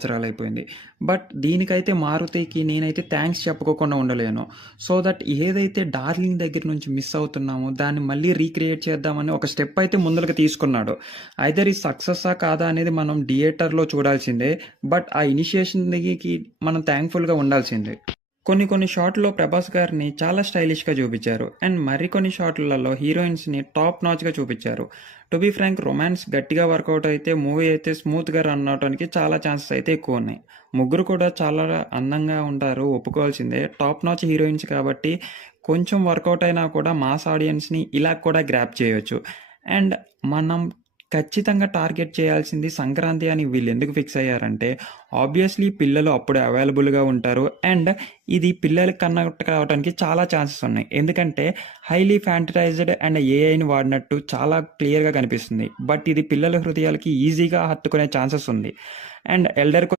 సంవత్సరాలైపోయింది. But దీనికైతే మారుతికి నేనైతే thanks చెప్పుకోకుండా ఉండలేను. సో దట్ ఏదైతే 'డార్లింగ్' దగ్గర నుంచి మిస్ అవుతున్నామో దాన్ని మళ్ళీ రీక్రియేట్ చేద్దామని ఒక స్టెప్ అయితే ముందలకి తీసుకున్నాడు. ఐదర్ ఇది సక్సెస్సా కాదా అనేది మనం థియేటర్‌లో చూడాల్సిందే. బట్ ఆ ఇనిషియేషన్‌కి మనం థాంక్‌ఫుల్‌గా ఉండాల్సిందే. కొన్ని షాట్‌లో 'ప్రభాస్' గారిని చాలా స్టైలిష్‌గా చూపించారు. అండ్ మరికొన్ని షాట్‌లలో హీరోయిన్స్‌ని టాప్ నాచ్‌గా చూపించారు. టు బీ ఫ్రాంక్ రొమాన్స్ గట్టిగా వర్కౌట్ అయితే మూవీ అయితే స్మూత్‌గా రన్ అవ్వడానికి చాలా ఛాన్సెస్ అయితే ఎక్కువున్నాయి. ముగ్గురు కూడా చాలా అందంగా ఉంటారు, ఒప్పుకోవాల్సిందే. టాప్ నాచ్ హీరోయిన్స్ కాబట్టి కొంచెం వర్కౌట్ అయినా కూడా మాస్ ఆడియన్స్‌ని ఇలా కూడా గ్రాబ్ చేయొచ్చు. అండ్ మనం ఖచ్చితంగా టార్గెట్ చేయాల్సింది సంక్రాంతి అని వీళ్ళెందుకు ఫిక్స్ అయ్యారంటే, ఆబ్వియస్లీ పిల్లలు అప్పుడే అవైలబుల్‌గా ఉంటారు. అండ్ ఇది పిల్లలకి కనెక్ట్ కావడానికి చాలా ఛాన్సెస్ ఉన్నాయి. ఎందుకంటే హైలీ ఫ్యాంటసైజ్డ్ అండ్ ఏఐని వాడినట్టు చాలా క్లియర్‌గా కనిపిస్తుంది. బట్ ఇది పిల్లల హృదయాలకి ఈజీగా హత్తుకునే ఛాన్సెస్ ఉంది. And elder